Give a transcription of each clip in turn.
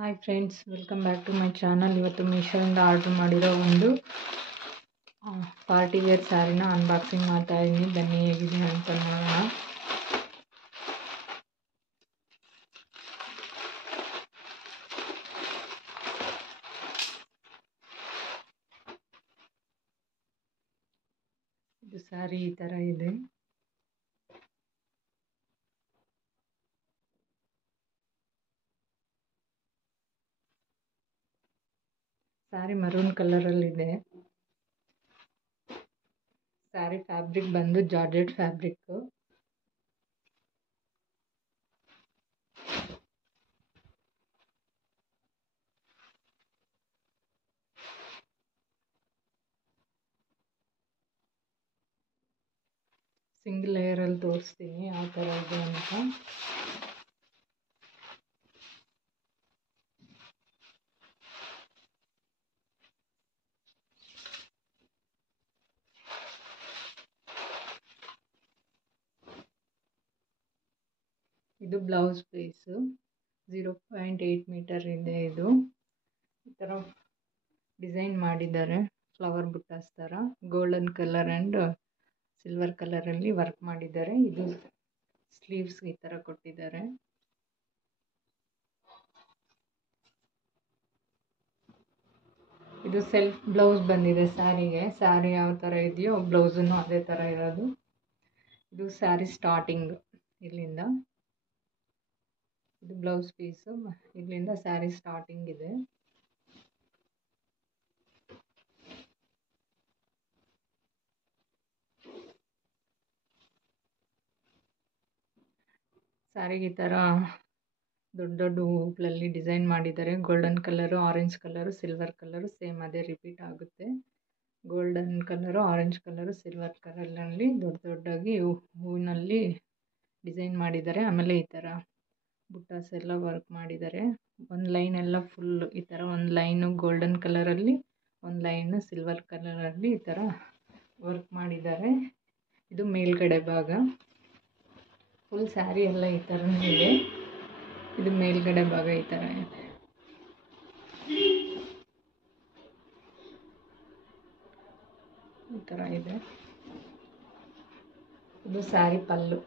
Hi friends, welcome back to my channel. ಇವತ್ತು ಮೀಶೋಯಿಂದ order ಮಾಡಿರೋ ಒಂದು ಪಾರ್ಟಿ ವೇರ್ ಸ್ಯಾರಿನ ಅನ್ಬಾಕ್ಸಿಂಗ್ ಮಾಡ್ತಾ ಇದ್ದೀನಿ. ಬನ್ನಿ ಹೇಗಿದೆ ಅಂತ ನೋಡೋಣ. ಇದು ಸ್ಯಾರಿ ಈ ಥರ ಇದೆ. ಸ್ಯಾರಿ ಮರೂನ್ ಕಲರಲ್ಲಿದೆ. ಸ್ಯಾರಿ ಫ್ಯಾಬ್ರಿಕ್ ಬಂದು ಜಾರ್ಜೆಟ್ ಫ್ಯಾಬ್ರಿಕ್ಕು. ಸಿಂಗಲ್ ಲೇಯರಲ್ಲಿ ತೋರಿಸ್ತೀನಿ ಯಾವ ಥರ ಇದೆ ಅಂತ. ಇದು ಬ್ಲೌಸ್ ಪೀಸು 0.8 ಮೀಟರ್ ಇದೆ. ಇದು ಈ ಥರ ಡಿಸೈನ್ ಮಾಡಿದ್ದಾರೆ. ಫ್ಲವರ್ ಬುಟ್ಟಾಸ್ ಥರ ಗೋಲ್ಡನ್ ಕಲರ್ ಆ್ಯಂಡ್ ಸಿಲ್ವರ್ ಕಲರಲ್ಲಿ ವರ್ಕ್ ಮಾಡಿದ್ದಾರೆ. ಇದು ಸ್ಲೀವ್ಸ್ ಈ ಥರ ಕೊಟ್ಟಿದ್ದಾರೆ. ಇದು ಸೆಲ್ಫ್ ಬ್ಲೌಸ್ ಬಂದಿದೆ ಸ್ಯಾರಿಗೆ. ಸ್ಯಾರಿ ಯಾವ ಥರ ಇದೆಯೋ ಬ್ಲೌಸನ್ನು ಅದೇ ಥರ ಇರೋದು. ಇದು ಸ್ಯಾರಿ ಸ್ಟಾರ್ಟಿಂಗ್ ಇಲ್ಲಿಂದ. ಇದು ಬ್ಲೌಸ್ ಪೀಸು. ಇಲ್ಲಿಂದ ಸ್ಯಾರಿ ಸ್ಟಾರ್ಟಿಂಗ್ ಇದೆ. ಸ್ಯಾರಿಗೆ ಈ ಥರ ದೊಡ್ಡ ದೊಡ್ಡ ಹೂಗಳಲ್ಲಿ ಡಿಸೈನ್ ಮಾಡಿದ್ದಾರೆ. Golden colour, orange colour, silver colour same ಅದೇ ರಿಪೀಟ್ ಆಗುತ್ತೆ. Golden colour, orange colour, silver ಕಲರ್ನಲ್ಲಿ ದೊಡ್ಡ ದೊಡ್ಡದಾಗಿ ಹೂವಿನಲ್ಲಿ ಡಿಸೈನ್ ಮಾಡಿದ್ದಾರೆ. ಆಮೇಲೆ ಈ ಥರ ಬುಟ್ಟಾಸ್ ಎಲ್ಲ ವರ್ಕ್ ಮಾಡಿದ್ದಾರೆ. ಒಂದು ಲೈನ್ ಎಲ್ಲ ಫುಲ್ ಈ ಥರ ಒಂದು ಲೈನು ಗೋಲ್ಡನ್ ಕಲರಲ್ಲಿ, ಒಂದು ಲೈನು ಸಿಲ್ವರ್ ಕಲರಲ್ಲಿ ಈ ಥರ ವರ್ಕ್ ಮಾಡಿದ್ದಾರೆ. ಇದು ಮೇಲ್ಗಡೆ ಭಾಗ. ಫುಲ್ ಸ್ಯಾರಿ ಎಲ್ಲ ಈ ಥರನೇ ಇದೆ. ಇದು ಮೇಲ್ಗಡೆ ಭಾಗ ಈ ಥರ ಇದೆ. ಈ ಥರ ಇದೆ. ಇದು ಸ್ಯಾರಿ ಪಲ್ಲು.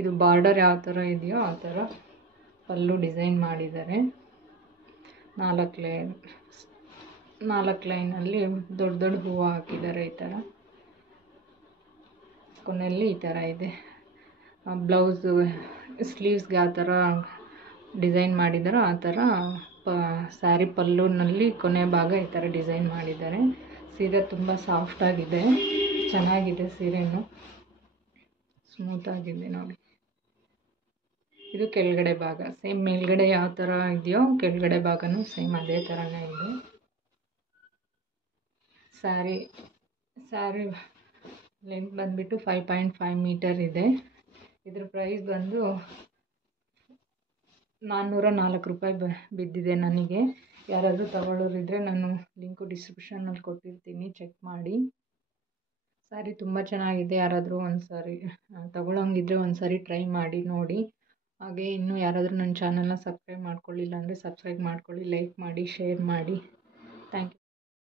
ಇದು ಬಾರ್ಡರ್ ಯಾವ ಥರ ಇದೆಯೋ ಆ ಥರ ಪಲ್ಲು ಡಿಸೈನ್ ಮಾಡಿದ್ದಾರೆ. 4 ಲೈನಲ್ಲಿ ದೊಡ್ಡ ದೊಡ್ಡ ಹೂವು ಹಾಕಿದ್ದಾರೆ. ಈ ಥರ ಕೊನೆಯಲ್ಲಿ ಈ ಥರ ಇದೆ. ಬ್ಲೌಸು ಸ್ಲೀವ್ಸ್ಗೆ ಯಾವ ಥರ ಡಿಸೈನ್ ಮಾಡಿದ್ದಾರೋ ಆ ಥರ ಸ್ಯಾರಿ ಪಲ್ಲುನಲ್ಲಿ ಕೊನೆ ಭಾಗ ಈ ಥರ ಡಿಸೈನ್ ಮಾಡಿದ್ದಾರೆ. ಸೀರೆ ತುಂಬ ಸಾಫ್ಟಾಗಿದೆ, ಚೆನ್ನಾಗಿದೆ. ಸೀರೆನೂ ಸ್ಮೂತಾಗಿದೆ ನೋಡಿ. ಇದು ಕೆಳಗಡೆ ಭಾಗ. ಸೇಮ್ ಮೇಲ್ಗಡೆ ಯಾವ ಥರ ಇದೆಯೋ ಕೆಳಗಡೆ ಭಾಗನೂ ಸೇಮ್ ಅದೇ ಥರನೇ ಇದೆ. ಸ್ಯಾರಿ ಲೆಂತ್ ಬಂದುಬಿಟ್ಟು 5.5 ಮೀಟರ್ ಇದೆ. ಇದ್ರ ಪ್ರೈಸ್ ಬಂದು 404 ರೂಪಾಯಿ ಬಿದ್ದಿದೆ ನನಗೆ. ಯಾರಾದರೂ ತಗೊಳ್ಳೋರಿದ್ದರೆ ನಾನು ಲಿಂಕು ಡಿಸ್ಕ್ರಿಪ್ಷನಲ್ಲಿ ಕೊಟ್ಟಿರ್ತೀನಿ, ಚೆಕ್ ಮಾಡಿ. ಸ್ಯಾರಿ ತುಂಬ ಚೆನ್ನಾಗಿದೆ. ಯಾರಾದರೂ ಒಂದು ಸಾರಿ ತಗೊಳ್ಳೋಂಗಿದ್ರೆ ಒಂದು ಸಾರಿ ಟ್ರೈ ಮಾಡಿ ನೋಡಿ. ಹಾಗೆ ಇನ್ನೂ ಯಾರಾದರೂ ನನ್ನ ಚಾನಲ್ನ ಸಬ್ಸ್ಕ್ರೈಬ್ ಮಾಡ್ಕೊಳ್ಳಿಲ್ಲ ಅಂದರೆ ಸಬ್ಸ್ಕ್ರೈಬ್ ಮಾಡ್ಕೊಳ್ಳಿ, ಲೈಕ್ ಮಾಡಿ, ಶೇರ್ ಮಾಡಿ. Thank you.